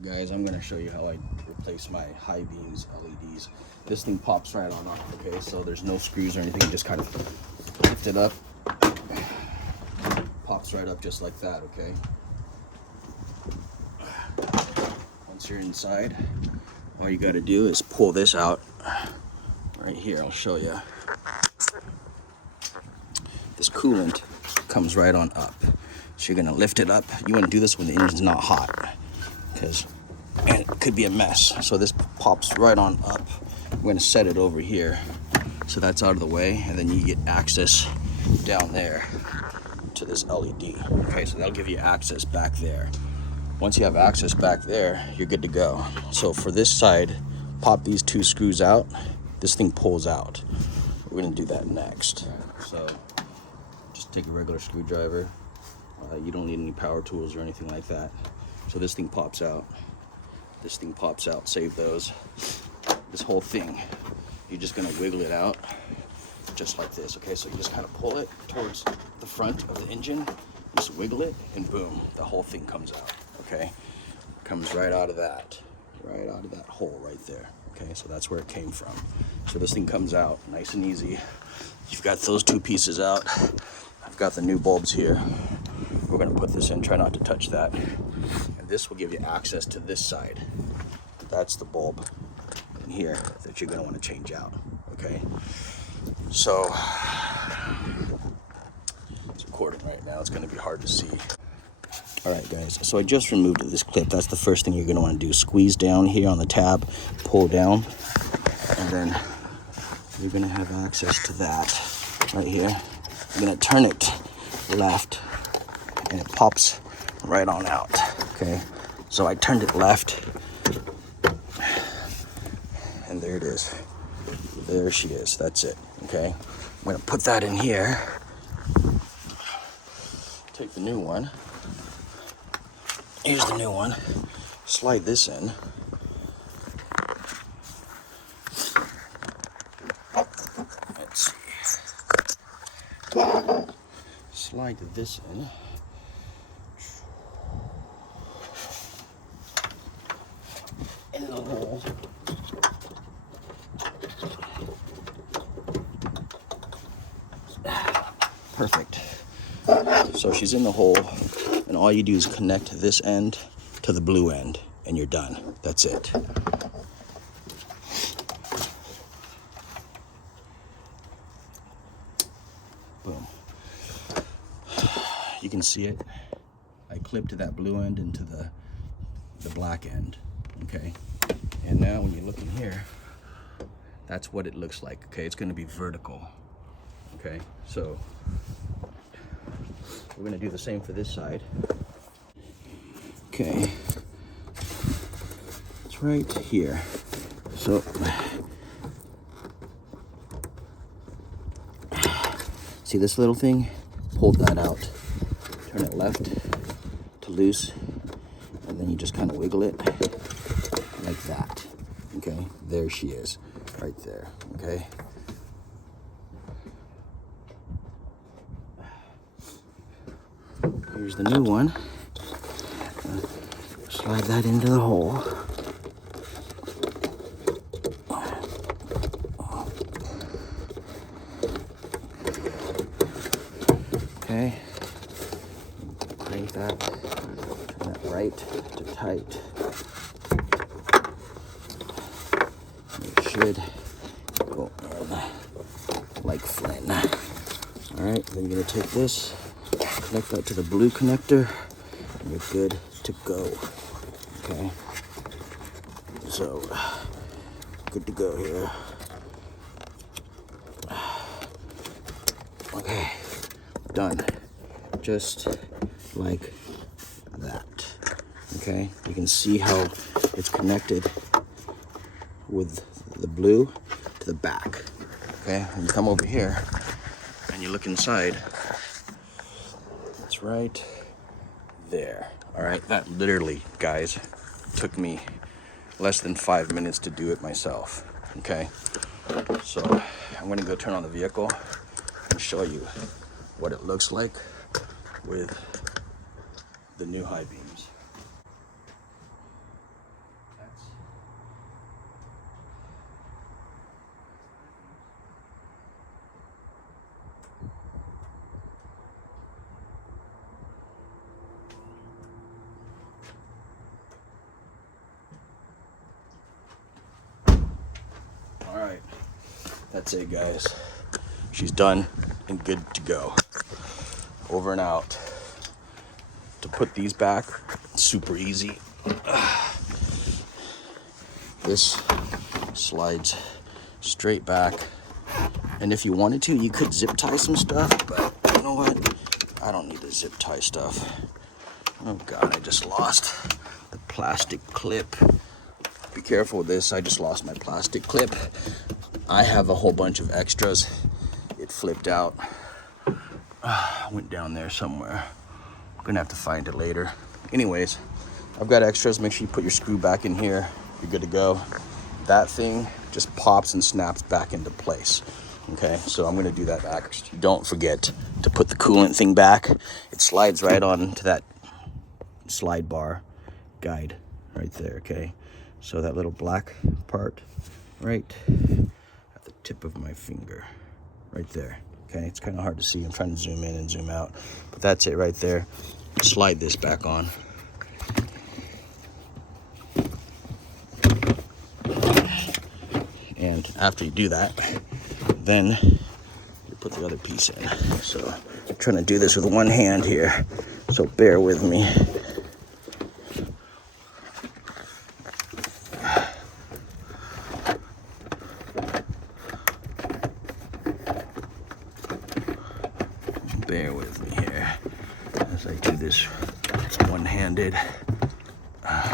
Guys, I'm gonna show you how I replace my high beams LEDs. This thing pops right on off, okay? So there's no screws or anything, you just kind of lift it up. Pops right up just like that, okay? Once you're inside, all you gotta do is pull this out. Right here, I'll show you. This coolant comes right on up. So you're gonna lift it up. You wanna do this when the engine's not hot, and it could be a mess. So this pops right on up. I'm gonna set it over here so that's out of the way, and then you get access down there to this LED. Okay, so that'll give you access back there. Once you have access back there, you're good to go. So for this side, pop these two screws out. This thing pulls out. We're gonna do that next. So just take a regular screwdriver. You don't need any power tools or anything like that. So this thing pops out. This thing pops out, save those. This whole thing, you're just gonna wiggle it out just like this, okay? So you just kind of pull it towards the front of the engine, just wiggle it, and boom, the whole thing comes out, okay? Comes right out of that hole right there, okay? So that's where it came from. So this thing comes out nice and easy. You've got those two pieces out. I've got the new bulbs here. We're gonna put this in, try not to touch that. And this will give you access to this side. That's the bulb in here that you're gonna wanna change out, okay? So, it's recording right now. It's gonna be hard to see. All right, guys, so I just removed this clip. That's the first thing you're gonna wanna do. Squeeze down here on the tab, pull down, and then you're gonna have access to that right here. You're gonna turn it left, and it pops right on out, okay? So I turned it left, and there it is. There she is, that's it, okay? I'm gonna put that in here. Take the new one. Here's the new one. Slide this in. Let's see. Slide this in. In the hole. Perfect. So she's in the hole, and all you do is connect this end to the blue end, and you're done. That's it. Boom. You can see it. I clipped that blue end into the black end, okay? And now when you look in here, that's what it looks like, okay? It's gonna be vertical, okay? So we're gonna do the same for this side. Okay, it's right here. So see this little thing? Pulled that out. Turn it left to loose, and then you just kind of wiggle it like that. Okay, there she is, right there. Okay. Here's the new one. Slide that into the hole. Okay. Crank that. Turn that right to tight. It should go in like Flynn. All right, then you're gonna take this, connect that to the blue connector, and you're good to go. Okay, so good to go here. Okay, done. Just like that. Okay, you can see how it's connected with the blue to the back. Okay, and you come over here and you look inside. It's right there. All right, that literally, guys, took me less than 5 minutes to do it myself. Okay, so I'm gonna go turn on the vehicle and show you what it looks like with the new high beams. That's it, guys. She's done and good to go. Over and out. To put these back, super easy. This slides straight back. And if you wanted to, you could zip tie some stuff, but you know what? I don't need to zip tie stuff. Oh God, I just lost the plastic clip. Be careful with this, I just lost my plastic clip. I have a whole bunch of extras. It flipped out. Went down there somewhere. I'm gonna have to find it later. Anyways, I've got extras. Make sure you put your screw back in here. You're good to go. That thing just pops and snaps back into place. Okay, so I'm gonna do that back. Don't forget to put the coolant thing back. It slides right on to that slide bar guide right there, okay? So that little black part right at the tip of my finger, right there, okay? It's kind of hard to see. I'm trying to zoom in and zoom out, but that's it right there. Slide this back on. And after you do that, then you put the other piece in. So I'm trying to do this with one hand here, so bear with me. Bear with me here as I do this one-handed. I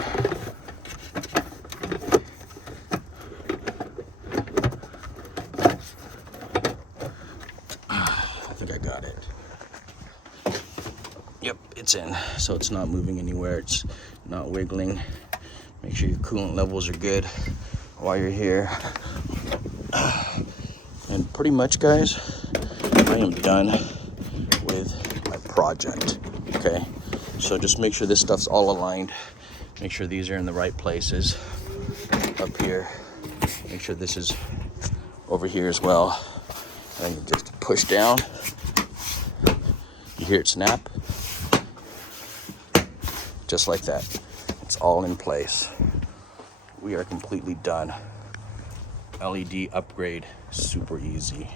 think I got it. Yep, it's in. So it's not moving anywhere. It's not wiggling. Make sure your coolant levels are good while you're here. And pretty much, guys, I am done with my project. Okay, so just make sure this stuff's all aligned. Make sure these are in the right places. Up here. Make sure this is over here as well. And you just push down. You hear it snap. Just like that. It's all in place. We are completely done. LED upgrade, super easy.